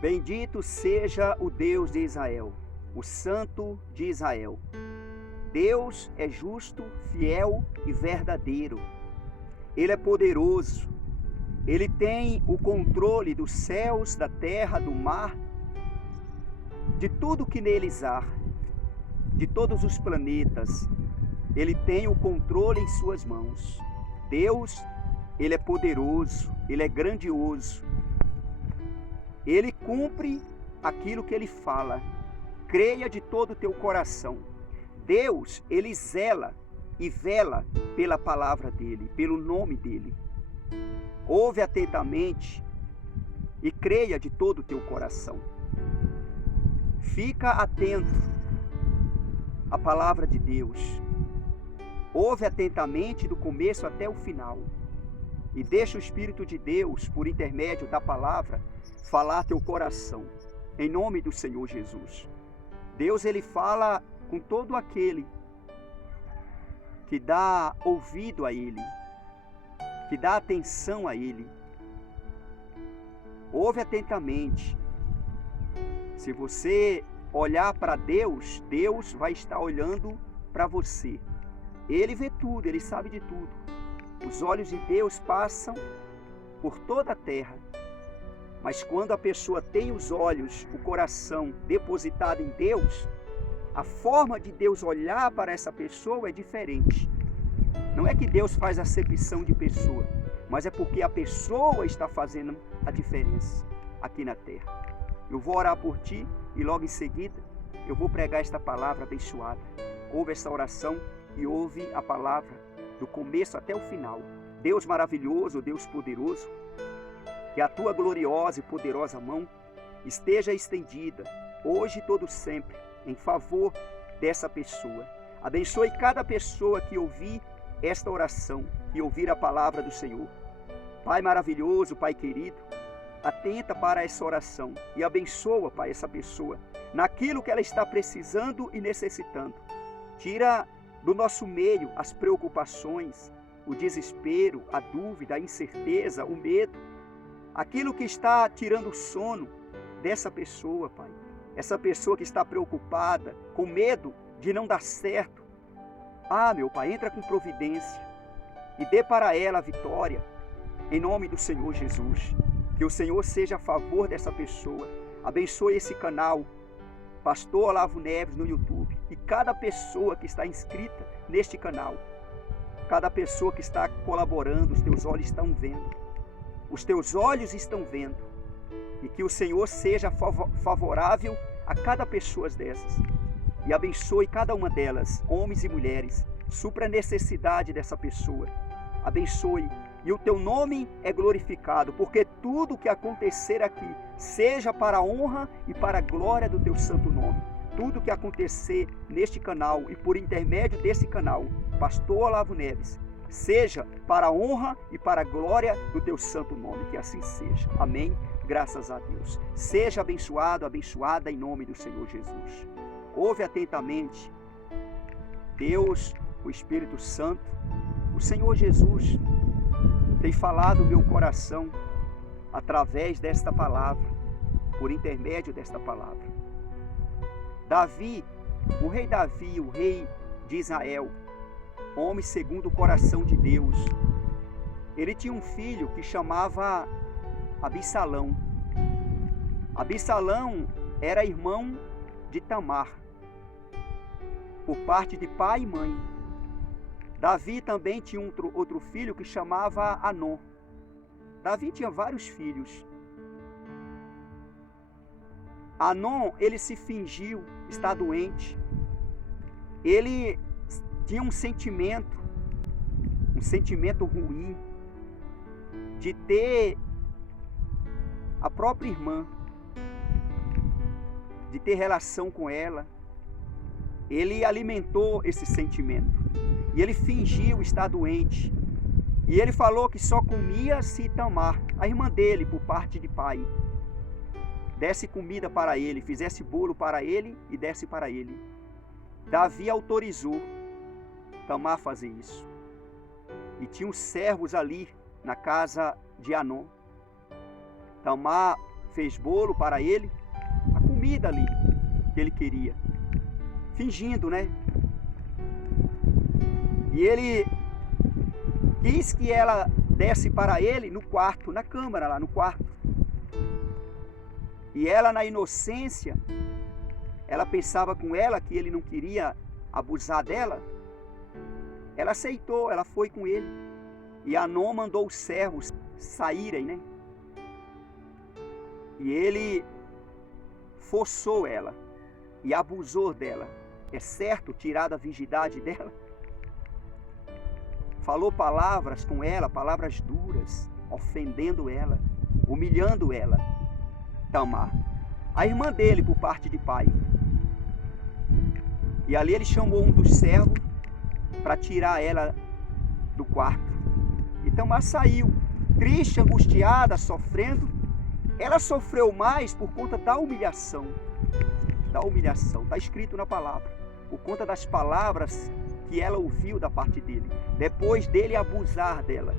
Bendito seja o Deus de Israel, o Santo de Israel. Deus é justo, fiel e verdadeiro. Ele é poderoso. Ele tem o controle dos céus, da terra, do mar, de tudo que neles há, de todos os planetas. Ele tem o controle em suas mãos. Deus, Ele é poderoso, Ele é grandioso. Ele cumpre aquilo que Ele fala. Creia de todo o teu coração. Deus, Ele zela e vela pela palavra dEle, pelo nome dEle. Ouve atentamente e creia de todo o teu coração. Fica atento à palavra de Deus. Ouve atentamente do começo até o final. E deixa o Espírito de Deus, por intermédio da palavra, falar teu coração. Em nome do Senhor Jesus. Deus, Ele fala com todo aquele que dá ouvido a Ele, que dá atenção a Ele. Ouve atentamente. Se você olhar para Deus, Deus vai estar olhando para você. Ele vê tudo, Ele sabe de tudo. Os olhos de Deus passam por toda a terra. Mas quando a pessoa tem os olhos, o coração depositado em Deus, a forma de Deus olhar para essa pessoa é diferente. Não é que Deus faz acepção de pessoa, mas é porque a pessoa está fazendo a diferença aqui na terra. Eu vou orar por ti e logo em seguida eu vou pregar esta palavra abençoada. Ouve essa oração e ouve a palavra do começo até o final. Deus maravilhoso, Deus poderoso, que a tua gloriosa e poderosa mão esteja estendida, hoje e todo sempre, em favor dessa pessoa. Abençoe cada pessoa que ouvir esta oração e ouvir a palavra do Senhor. Pai maravilhoso, Pai querido, atenta para essa oração e abençoa, Pai, essa pessoa naquilo que ela está precisando e necessitando. Tira do nosso meio as preocupações, o desespero, a dúvida, a incerteza, o medo, aquilo que está tirando o sono dessa pessoa, Pai. Essa pessoa que está preocupada, com medo de não dar certo. Ah, meu Pai, entra com providência e dê para ela a vitória, em nome do Senhor Jesus. Que o Senhor seja a favor dessa pessoa. Abençoe esse canal, Pastor Olavo Neves, no YouTube. E cada pessoa que está inscrita neste canal, cada pessoa que está colaborando, os teus olhos estão vendo. Os teus olhos estão vendo. E que o Senhor seja favorável a cada pessoa dessas. E abençoe cada uma delas, homens e mulheres. Supra a necessidade dessa pessoa. Abençoe. E o teu nome é glorificado, porque tudo que acontecer aqui, seja para a honra e para a glória do teu santo nome. Tudo que acontecer neste canal e por intermédio desse canal, Pastor Olavo Neves, seja para a honra e para a glória do teu santo nome. Que assim seja. Amém. Graças a Deus. Seja abençoado, abençoada em nome do Senhor Jesus. Ouve atentamente. Deus, o Espírito Santo, o Senhor Jesus tem falado no meu coração através desta palavra, por intermédio desta palavra. Davi, o rei Davi, o rei de Israel, homem segundo o coração de Deus, ele tinha um filho que chamava Absalão. Absalão era irmão de Tamar, por parte de pai e mãe. Davi também tinha outro filho que chamava Anom. Davi tinha vários filhos. Anom, ele se fingiu estar doente. Ele tinha um sentimento ruim de ter a própria irmã, de ter relação com ela. Ele alimentou esse sentimento. E ele fingiu estar doente. E ele falou que só comia se Tamar, a irmã dele, por parte de pai, desse comida para ele, fizesse bolo para ele e desse para ele. Davi autorizou Tamar a fazer isso. E tinha os servos ali na casa de Anom. Tamar fez bolo para ele, a comida ali que ele queria, fingindo, né? E ele quis que ela desse para ele no quarto, na câmara lá no quarto. E ela, na inocência, ela pensava com ela que ele não queria abusar dela. Ela aceitou, ela foi com ele. E Anon mandou os servos saírem, né? E ele forçou ela e abusou dela. É certo, tirar da virgindade dela. Falou palavras com ela, palavras duras, ofendendo ela, humilhando ela. Tamar, a irmã dele por parte de pai. E ali ele chamou um dos servos para tirar ela do quarto. E Tamar saiu, triste, angustiada, sofrendo. Ela sofreu mais por conta da humilhação. Da humilhação, está escrito na palavra. Por conta das palavras que ela ouviu da parte dele. Depois dele abusar dela.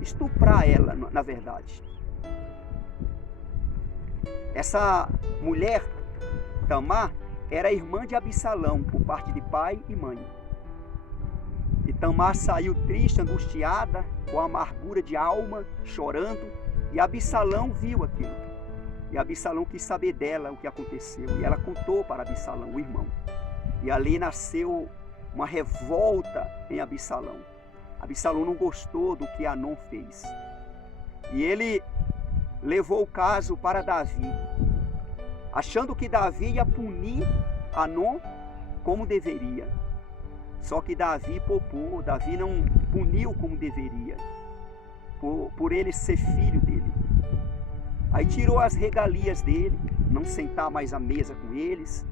Estuprar ela, na verdade. Essa mulher, Tamar, era irmã de Absalão, por parte de pai e mãe. E Tamar saiu triste, angustiada, com amargura de alma, chorando. E Absalão viu aquilo. E Absalão quis saber dela o que aconteceu. E ela contou para Absalão, o irmão. E ali nasceu uma revolta em Absalão. Absalão não gostou do que Anon fez. E ele levou o caso para Davi, achando que Davi ia punir Anon como deveria. Só que Davi poupou, Davi não puniu como deveria, por ele ser filho dele. Aí tirou as regalias dele, não sentar mais à mesa com eles,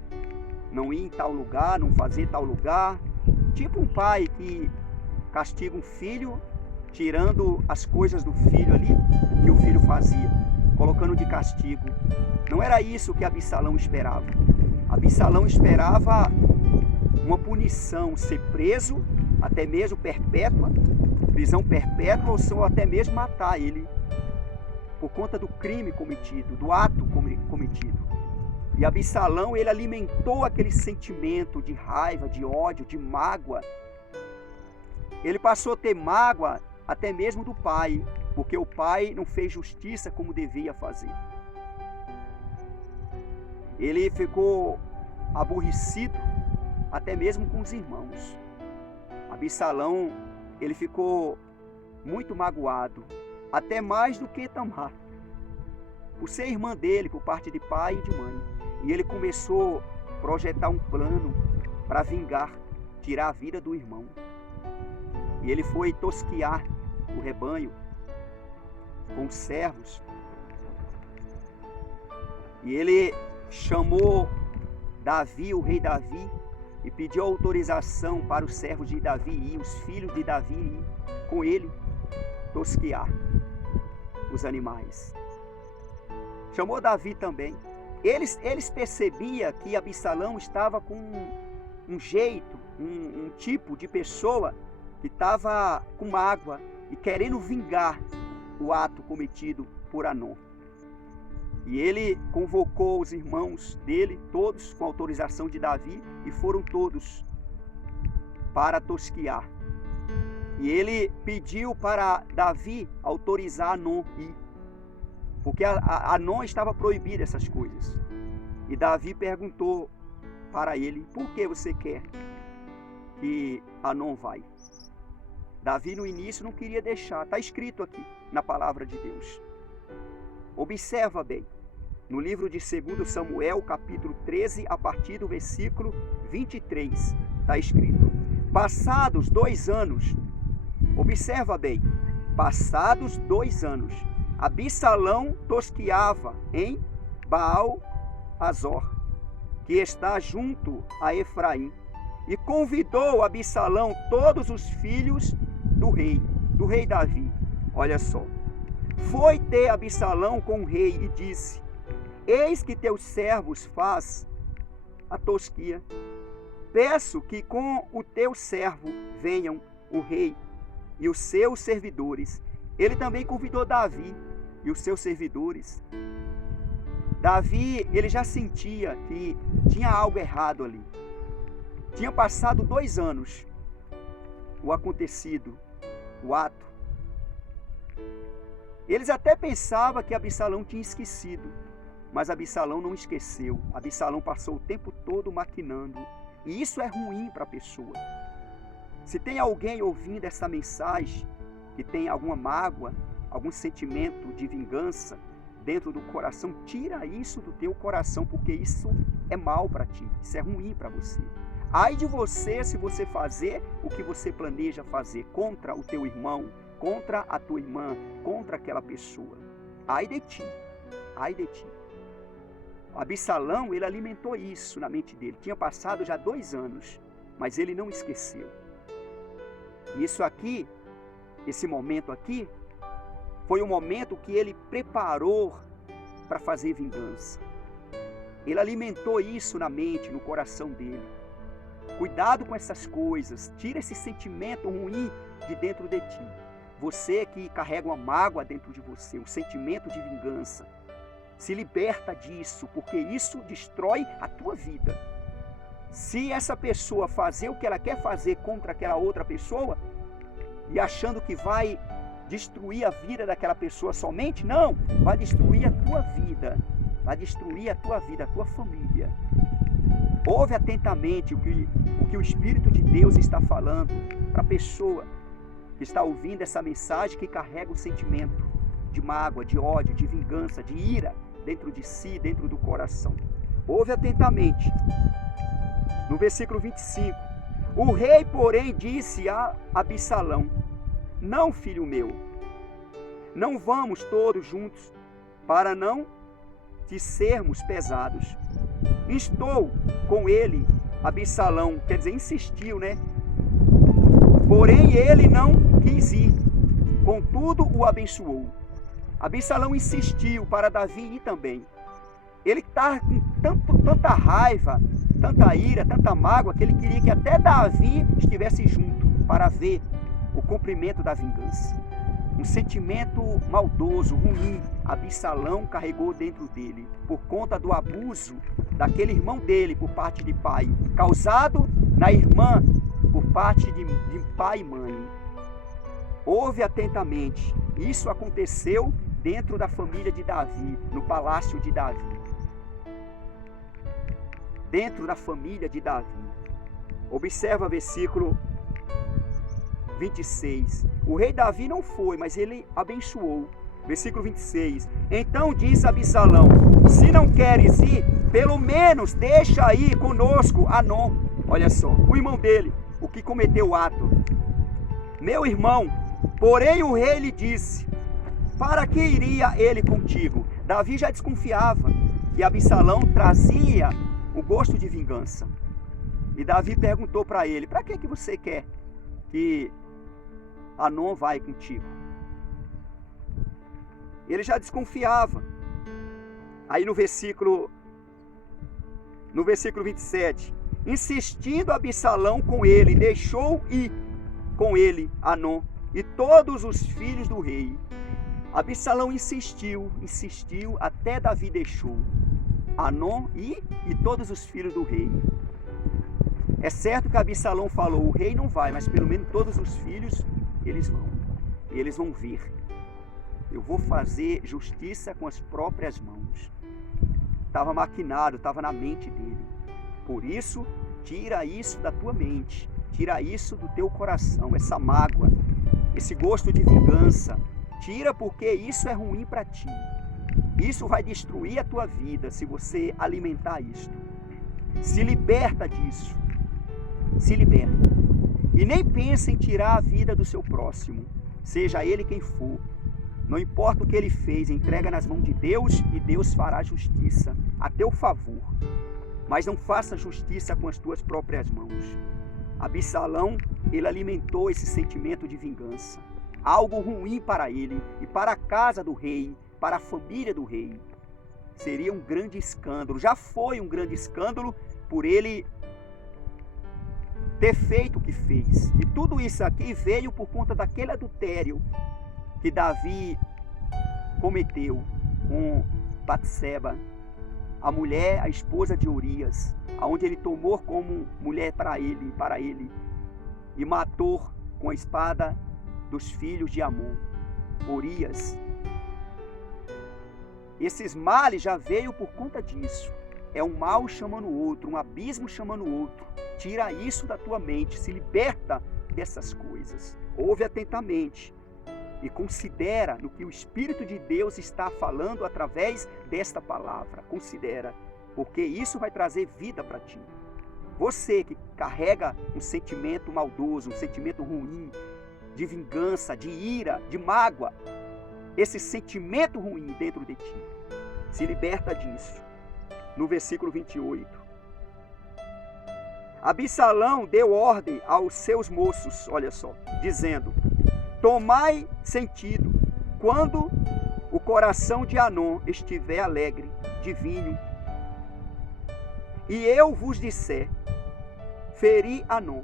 não ir em tal lugar, não fazer tal lugar. Tipo um pai que castiga um filho, tirando as coisas do filho ali, que o filho fazia, colocando de castigo. Não era isso que Absalão esperava. Absalão esperava uma punição, ser preso, até mesmo perpétua, prisão perpétua, ou até mesmo matar ele, por conta do crime cometido, do ato cometido. E Absalão, ele alimentou aquele sentimento de raiva, de ódio, de mágoa. Ele passou a ter mágoa até mesmo do pai, porque o pai não fez justiça como devia fazer. Ele ficou aborrecido até mesmo com os irmãos. Absalão, ele ficou muito magoado, até mais do que Tamar, por ser irmã dele, por parte de pai e de mãe. E ele começou a projetar um plano para vingar, tirar a vida do irmão. E ele foi tosquear o rebanho com os servos. E ele chamou Davi, o rei Davi, e pediu autorização para os servos de Davi ir, os filhos de Davi ir com ele tosquear os animais. Chamou Davi também. Eles percebiam que Absalão estava com um jeito, um tipo de pessoa que estava com mágoa e querendo vingar o ato cometido por Anon. E ele convocou os irmãos dele, todos com autorização de Davi, e foram todos para tosquear. E ele pediu para Davi autorizar Anon ir, porque Anon estava proibido essas coisas. E Davi perguntou para ele: por que você quer que Anon vai? Davi no início não queria deixar, está escrito aqui na palavra de Deus. Observa bem, no livro de 2 Samuel, capítulo 13, a partir do versículo 23, está escrito: passados 2 anos, observa bem, passados 2 anos, Absalão tosqueava em Baal-Azor, que está junto a Efraim, e convidou Absalão todos os filhos do rei Davi. Olha só, foi ter Absalão com o rei e disse: eis que teus servos faz a tosquia. Peço que com o teu servo venham o rei e os seus servidores. Ele também convidou Davi e os seus servidores. Davi, ele já sentia que tinha algo errado ali. Tinha passado 2 anos o acontecido, o ato. Eles até pensavam que Absalão tinha esquecido, mas Absalão não esqueceu. Absalão passou o tempo todo maquinando, e isso é ruim para a pessoa. Se tem alguém ouvindo essa mensagem que tem alguma mágoa, algum sentimento de vingança dentro do coração, tira isso do teu coração, porque isso é mal para ti, isso é ruim para você. Ai de você se você fazer o que você planeja fazer contra o teu irmão, contra a tua irmã, contra aquela pessoa. Ai de ti, ai de ti. Absalão, ele alimentou isso na mente dele. Tinha passado já 2 anos, mas ele não esqueceu. E isso aqui, esse momento aqui, foi o momento que ele preparou para fazer vingança. Ele alimentou isso na mente, no coração dele. Cuidado com essas coisas, tira esse sentimento ruim de dentro de ti. Você que carrega uma mágoa dentro de você, um sentimento de vingança, se liberta disso, porque isso destrói a tua vida. Se essa pessoa fazer o que ela quer fazer contra aquela outra pessoa, e achando que vai destruir a vida daquela pessoa somente, não, vai destruir a tua vida, vai destruir a tua vida, a tua família. Ouve atentamente o que o Espírito de Deus está falando para a pessoa que está ouvindo essa mensagem, que carrega o sentimento de mágoa, de ódio, de vingança, de ira dentro de si, dentro do coração. Ouve atentamente. No versículo 25. O rei, porém, disse a Absalão: não, filho meu, não vamos todos juntos, para não te sermos pesados. Estou com ele, Absalão, quer dizer, insistiu, né? Porém, ele não quis ir, contudo o abençoou. Absalão insistiu para Davi ir também. Ele estava com tanta raiva, tanta ira, tanta mágoa, que ele queria que até Davi estivesse junto para ver o cumprimento da vingança. Um sentimento maldoso, ruim, Absalão carregou dentro dele, por conta do abuso daquele irmão dele por parte de pai, causado na irmã por parte de pai e mãe. Ouve atentamente, isso aconteceu dentro da família de Davi, no palácio de Davi. Dentro da família de Davi. Observa versículo 26. O rei Davi não foi, mas ele abençoou. Versículo 26. Então disse Absalão: se não queres ir, pelo menos deixa ir conosco Anom. Olha só, o irmão dele, o que cometeu o ato. Meu irmão, porém o rei lhe disse: para que iria ele contigo? Davi já desconfiava que Absalão trazia o gosto de vingança. E Davi perguntou para ele: para que você quer que Anom vai contigo? Ele já desconfiava. Aí no versículo 27, insistindo Absalão com ele, deixou ir com ele Anom e todos os filhos do rei. Absalão insistiu até Davi deixou Anom e todos os filhos do rei. É certo que Absalão falou: o rei não vai, mas pelo menos todos os filhos eles vão vir. Eu vou fazer justiça com as próprias mãos. Estava maquinado, estava na mente dele. Por isso, tira isso da tua mente, tira isso do teu coração, essa mágoa, esse gosto de vingança. Tira, porque isso é ruim para ti. Isso vai destruir a tua vida se você alimentar isto. Se liberta disso. Se liberta. E nem pense em tirar a vida do seu próximo, seja ele quem for. Não importa o que ele fez, entrega nas mãos de Deus e Deus fará justiça a teu favor. Mas não faça justiça com as tuas próprias mãos. Absalão, ele alimentou esse sentimento de vingança. Algo ruim para ele e para a casa do rei, para a família do rei. Seria um grande escândalo. Já foi um grande escândalo por ele ter feito o que fez. E tudo isso aqui veio por conta daquele adultério que Davi cometeu com Batseba, a mulher, a esposa de Urias, aonde ele tomou como mulher para ele, e matou com a espada dos filhos de Amon, Urias. Esses males já veio por conta disso. É um mal chamando o outro, um abismo chamando o outro. Tira isso da tua mente, se liberta dessas coisas. Ouve atentamente e considera no que o Espírito de Deus está falando através desta palavra. Considera, porque isso vai trazer vida para ti. Você que carrega um sentimento maldoso, um sentimento ruim, de vingança, de ira, de mágoa, esse sentimento ruim dentro de ti, se liberta disso. No versículo 28. Absalão deu ordem aos seus moços, olha só, dizendo: tomai sentido quando o coração de Anon estiver alegre de vinho, e eu vos disser: feri Anon,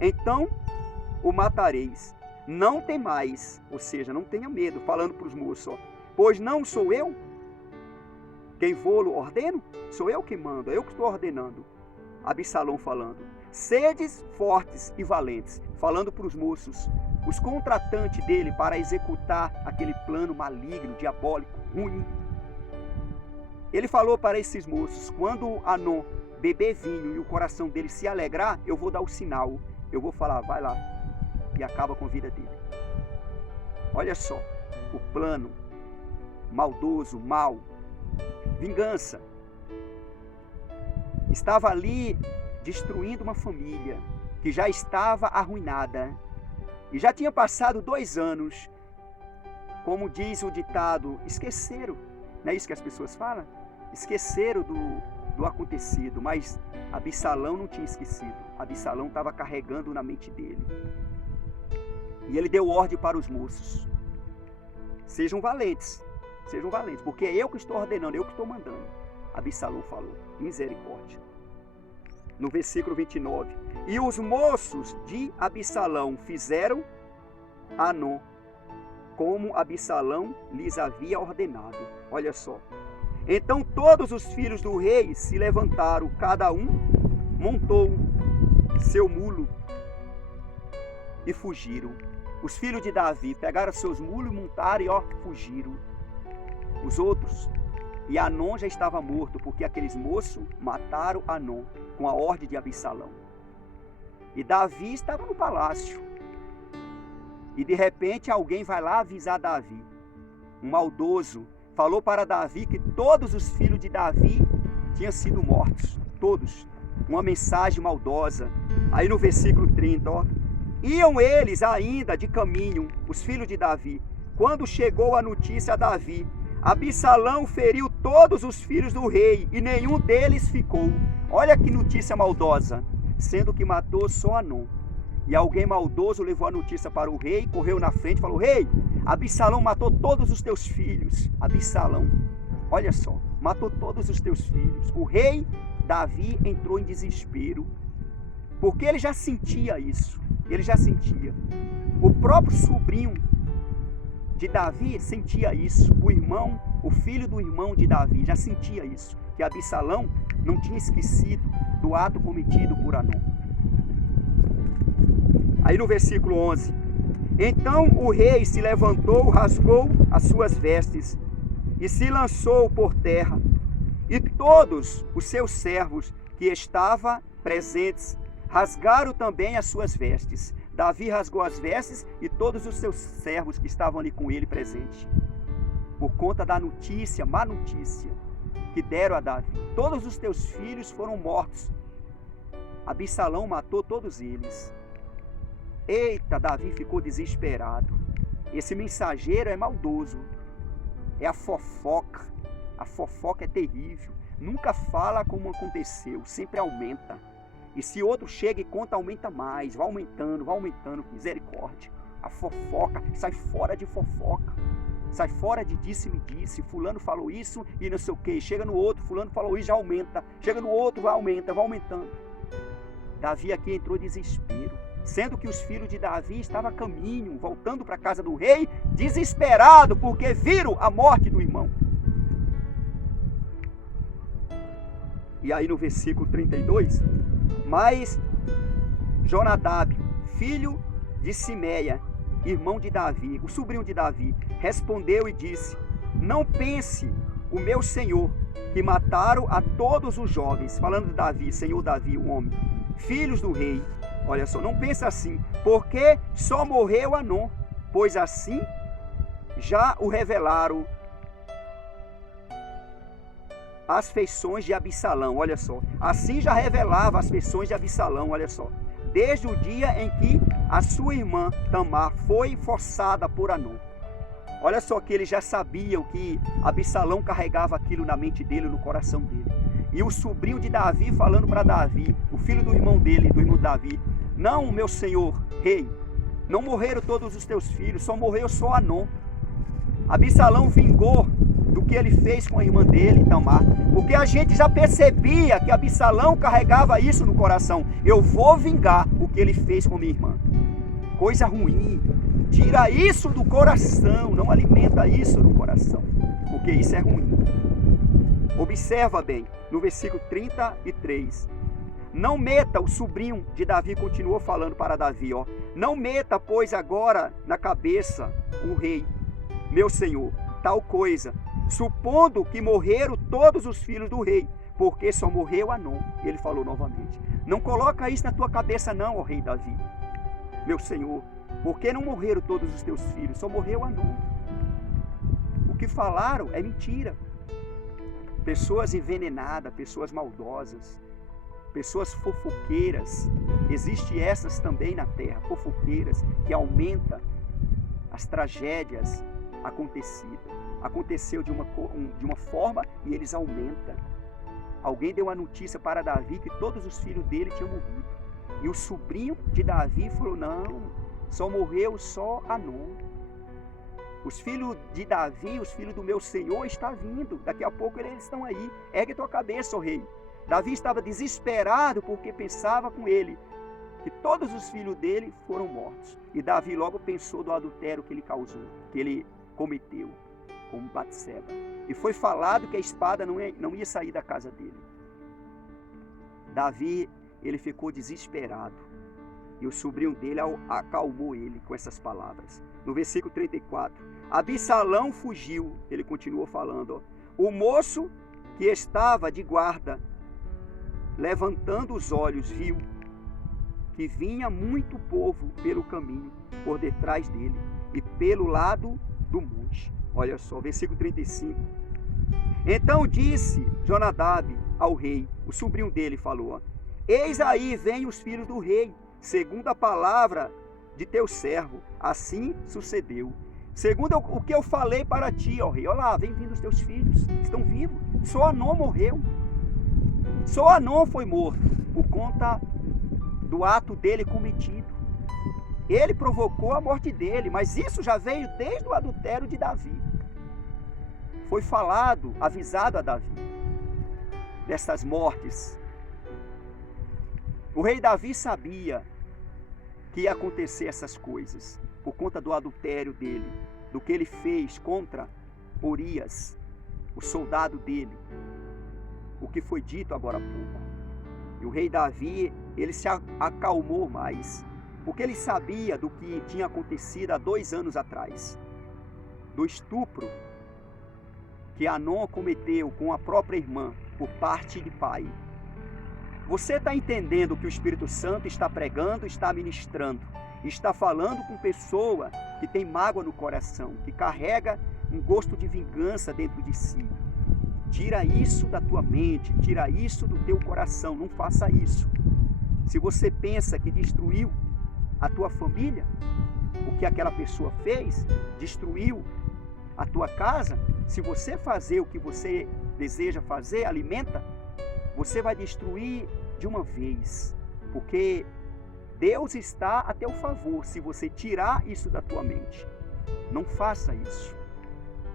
então o matareis. Não temais, ou seja, não tenha medo, falando para os moços, ó, pois não sou eu quem vou-lo ordeno? Sou eu que mando, é eu que estou ordenando. Absalão falando: sedes fortes e valentes, falando para os moços, os contratantes dele para executar aquele plano maligno, diabólico, ruim. Ele falou para esses moços: quando Anon beber vinho e o coração dele se alegrar, eu vou dar o sinal, eu vou falar: vai lá, e acaba com a vida dele. Olha só, o plano maldoso, mal, vingança. Estava ali destruindo uma família que já estava arruinada. E já tinha passado 2 anos. Como diz o ditado, esqueceram. Não é isso que as pessoas falam? Esqueceram do acontecido. Mas Absalão não tinha esquecido. Absalão estava carregando na mente dele. E ele deu ordem para os moços: sejam valentes, porque é eu que estou ordenando, eu que estou mandando. Absalão falou: misericórdia. No versículo 29. E os moços de Absalão fizeram a Anon como Absalão lhes havia ordenado. Olha só. Então todos os filhos do rei se levantaram, cada um montou seu mulo e fugiram. Os filhos de Davi pegaram seus mulos e montaram e fugiram. Os outros, e Anon já estava morto, porque aqueles moços mataram Anon com a ordem de Absalão. E Davi estava no palácio. E de repente alguém vai lá avisar Davi. Um maldoso falou para Davi que todos os filhos de Davi tinham sido mortos. Todos. Uma mensagem maldosa. Aí no versículo 30, iam eles ainda de caminho, os filhos de Davi, quando chegou a notícia a Davi: Absalão feriu todos os filhos do rei e nenhum deles ficou. Olha que notícia maldosa, sendo que matou só Anon. E alguém maldoso levou a notícia para o rei, correu na frente e falou: rei, Absalão matou todos os teus filhos. Absalão, olha só, matou todos os teus filhos. O rei Davi entrou em desespero, porque ele já sentia isso. Ele já sentia. O próprio sobrinho de Davi sentia isso. O irmão, o filho do irmão de Davi já sentia isso. Que Absalão não tinha esquecido do ato cometido por Anon. Aí no versículo 11. Então o rei se levantou, rasgou as suas vestes e se lançou por terra. E todos os seus servos que estavam presentes rasgaram também as suas vestes. Davi rasgou as vestes e todos os seus servos que estavam ali com ele presentes. Por conta da notícia, má notícia, que deram a Davi. Todos os teus filhos foram mortos. Absalão matou todos eles. Eita, Davi ficou desesperado. Esse mensageiro é maldoso. É a fofoca. A fofoca é terrível. Nunca fala como aconteceu, sempre aumenta. E se outro chega e conta, aumenta mais, vai aumentando, misericórdia. A fofoca, sai fora de fofoca. Sai fora de disse-me-disse, fulano falou isso e não sei o que. Chega no outro, fulano falou isso, já aumenta. Chega no outro, vai aumentando. Davi aqui entrou em desespero. sendo que os filhos de Davi estavam a caminho, voltando para a casa do rei, desesperado porque viram a morte do irmão. E aí no versículo 32, mas Jonadab, filho de Simeia, irmão de Davi, o sobrinho de Davi, respondeu e disse: não pense o meu senhor que mataram a todos os jovens, falando de Davi, senhor Davi, o homem, filhos do rei. Olha só, não pensa assim, porque só morreu Anon, pois assim já o revelaram as feições de Absalão. Olha só, assim já revelava as feições de Absalão. Olha só, desde o dia em que a sua irmã Tamar foi forçada por Anon. Olha só que eles já sabiam que Absalão carregava aquilo na mente dele, no coração dele. E o sobrinho de Davi falando para Davi, o filho do irmão dele, do irmão de Davi: não, meu senhor rei, não morreram todos os teus filhos, só morreu só Anon. Absalão vingou do que ele fez com a irmã dele, Tamar, porque a gente já percebia que Absalão carregava isso no coração. Eu vou vingar o que ele fez com minha irmã. Coisa ruim. Tira isso do coração, não alimenta isso no coração, porque isso é ruim. Observa bem, no versículo 33, não meta, o sobrinho de Davi continuou falando para Davi, ó, não meta, pois, agora na cabeça o rei, meu senhor, tal coisa, supondo que morreram todos os filhos do rei, porque só morreu Anon. Ele falou novamente, não coloca isso na tua cabeça não, ó rei Davi, meu senhor, porque não morreram todos os teus filhos, só morreu Anon. O que falaram é mentira. Pessoas envenenadas, pessoas maldosas, pessoas fofoqueiras. Existem essas também na terra, fofoqueiras, que aumentam as tragédias acontecidas. Aconteceu de uma forma e eles aumentam. Alguém deu a notícia para Davi que todos os filhos dele tinham morrido. E o sobrinho de Davi falou, não, só morreu só Anon. Os filhos de Davi, os filhos do meu senhor estão vindo. Daqui a pouco eles estão aí. Ergue tua cabeça, ó rei. Davi estava desesperado porque pensava com ele que todos os filhos dele foram mortos. E Davi logo pensou do adultério que ele causou, que ele cometeu com Batseba. E foi falado que a espada não ia sair da casa dele. Davi, ele ficou desesperado. E o sobrinho dele acalmou ele com essas palavras. No versículo 34, Absalão fugiu, ele continuou falando, ó, o moço que estava de guarda, levantando os olhos, viu que vinha muito povo pelo caminho, por detrás dele, e pelo lado do monte. Olha só, versículo 35. Então disse Jonadab ao rei, o sobrinho dele falou, ó, eis aí vêm os filhos do rei, segundo a palavra de teu servo, assim sucedeu. Segundo o que eu falei para ti, ó rei, olha lá, vem vindo os teus filhos, estão vivos. Só Anon morreu. Só Anon foi morto por conta do ato dele cometido. Ele provocou a morte dele, mas isso já veio desde o adultério de Davi. Foi falado, avisado a Davi dessas mortes. O rei Davi sabia que ia acontecer essas coisas por conta do adultério dele, do que ele fez contra Urias, o soldado dele, o que foi dito agora há pouco. E o rei Davi, ele se acalmou mais, porque ele sabia do que tinha acontecido há 2 anos atrás, do estupro que Anon cometeu com a própria irmã por parte de pai. Você está entendendo o que o Espírito Santo está pregando, está ministrando, está falando com pessoa que tem mágoa no coração, que carrega um gosto de vingança dentro de si. Tira isso da tua mente, tira isso do teu coração, não faça isso. Se você pensa que destruiu a tua família, o que aquela pessoa fez, destruiu a tua casa, se você fazer o que você deseja fazer, alimenta, você vai destruir de uma vez, porque Deus está a teu favor se você tirar isso da tua mente. Não faça isso.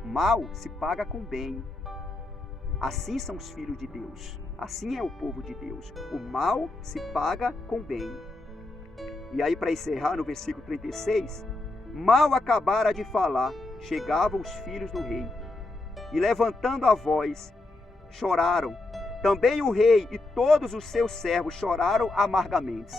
Mal se paga com bem. Assim são os filhos de Deus. Assim é o povo de Deus. O mal se paga com bem. E aí, para encerrar, no versículo 36, mal acabara de falar, chegavam os filhos do rei, e levantando a voz, choraram. Também o rei e todos os seus servos choraram amargamente.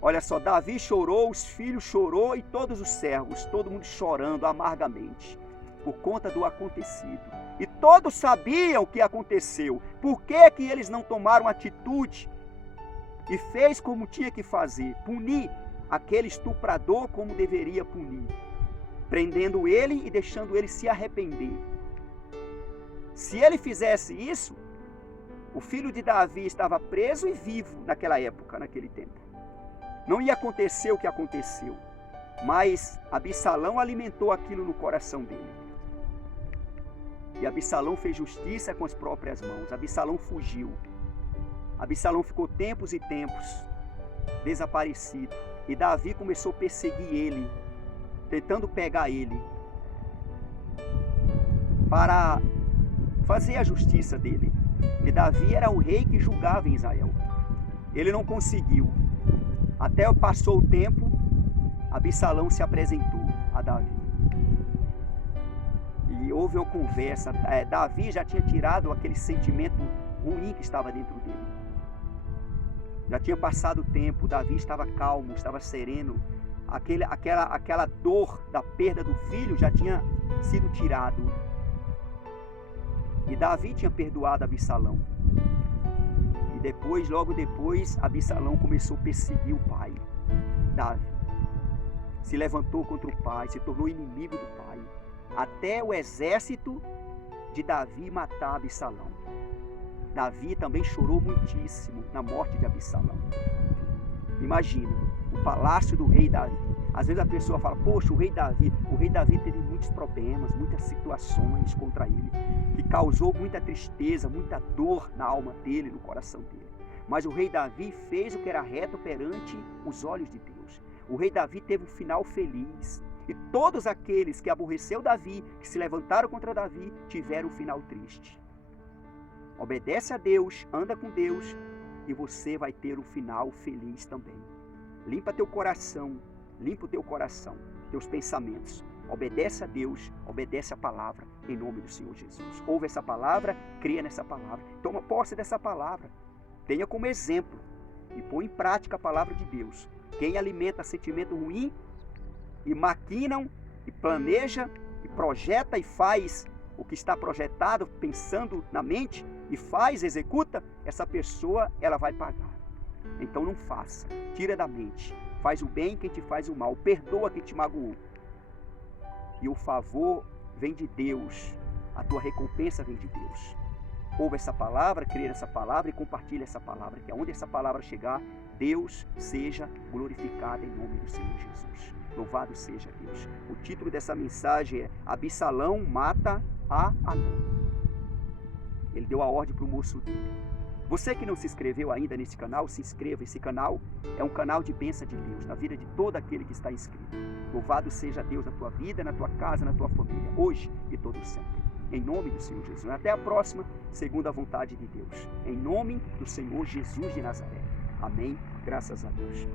Olha só, Davi chorou, os filhos chorou e todos os servos, todo mundo chorando amargamente, por conta do acontecido. E todos sabiam o que aconteceu. Por que que eles não tomaram atitude e fez como tinha que fazer? Punir aquele estuprador como deveria punir, prendendo ele e deixando ele se arrepender. Se ele fizesse isso, o filho de Davi estava preso e vivo naquela época, naquele tempo. Não ia acontecer o que aconteceu, mas Absalão alimentou aquilo no coração dele. E Absalão fez justiça com as próprias mãos. Absalão fugiu. Absalão ficou tempos e tempos desaparecido. E Davi começou a perseguir ele, tentando pegar ele, para fazer a justiça dele. E Davi era o rei que julgava em Israel. Ele não conseguiu. Até passou o tempo, Absalão se apresentou a Davi. E houve uma conversa. Davi já tinha tirado aquele sentimento ruim que estava dentro dele. Já tinha passado o tempo, Davi estava calmo, estava sereno. Aquela dor da perda do filho já tinha sido tirado. E Davi tinha perdoado Absalão. E depois, logo depois, Absalão começou a perseguir o pai, Davi. Se levantou contra o pai, se tornou inimigo do pai. Até o exército de Davi matar Absalão. Davi também chorou muitíssimo na morte de Absalão. Imagina, o palácio do rei Davi. Às vezes a pessoa fala, poxa, o rei Davi teve muitos problemas, muitas situações contra ele, que causou muita tristeza, muita dor na alma dele, no coração dele. Mas o rei Davi fez o que era reto perante os olhos de Deus. O rei Davi teve um final feliz. E todos aqueles que aborreceu Davi, que se levantaram contra Davi, tiveram um final triste. Obedece a Deus, anda com Deus, e você vai ter um final feliz também. Limpa teu coração, limpa o teu coração, teus pensamentos. Obedece a Deus, obedece a palavra, em nome do Senhor Jesus. Ouve essa palavra, creia nessa palavra, toma posse dessa palavra. Tenha como exemplo e põe em prática a palavra de Deus. Quem alimenta sentimento ruim e maquinam e planeja e projeta e faz o que está projetado, pensando na mente, e faz, executa, essa pessoa, ela vai pagar. Então não faça, tira da mente. Faz o bem quem te faz o mal, perdoa quem te magoou. E o favor vem de Deus, a tua recompensa vem de Deus. Ouve essa palavra, creia nessa palavra e compartilha essa palavra, que aonde essa palavra chegar, Deus seja glorificado em nome do Senhor Jesus. Louvado seja Deus. O título dessa mensagem é Absalão mata a Amnon. Ele deu a ordem para o moço dele. Você que não se inscreveu ainda nesse canal, se inscreva. Esse canal é um canal de bênção de Deus na vida de todo aquele que está inscrito. Louvado seja Deus na tua vida, na tua casa, na tua família, hoje e todo sempre. Em nome do Senhor Jesus. Até a próxima, segundo a vontade de Deus. Em nome do Senhor Jesus de Nazaré. Amém. Graças a Deus.